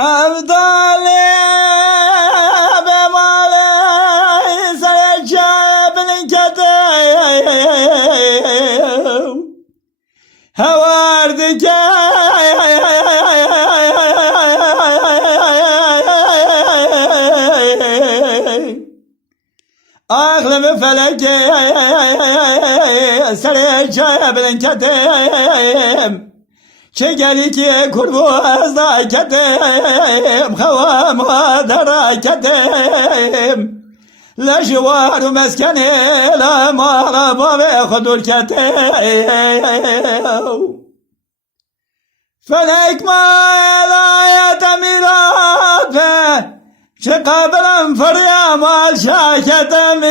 Evdali bemale sarıçabın kedim hevardı ki aklımı feleke sarıçabın kedim çekeli ki kurbuzda kedim havama dara kedim la jivaru meskeni la mağlaba ve hudur kedim felek ma la temirat ve şekabelam feryamal şaketem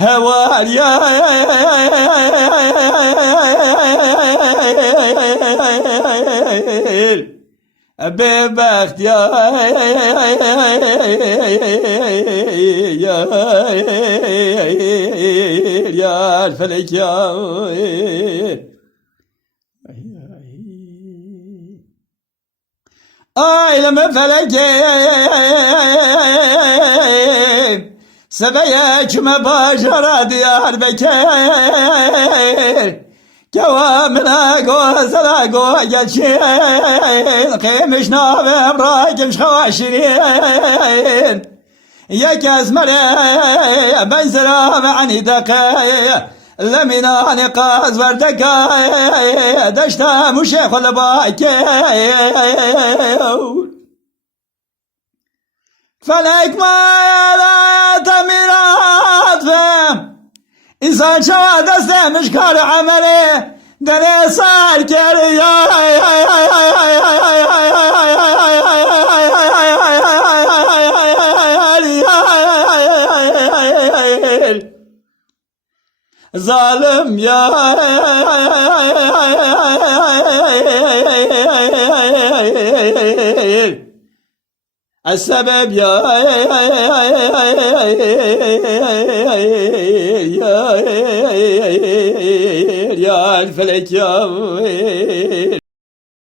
heval ya bebaht ya felek ya aileme felek sebeye küme başara diyar bekir kevamına gözela go geçin kıymış navem rakim şaşirin yek ezmere benzera ve anidake leminani kaz verdeke deşte muşekul bakir felek mala temirat ve insan çava destemiş kar ameli dene sar ker ya zalim ya السبب يا الفلك يا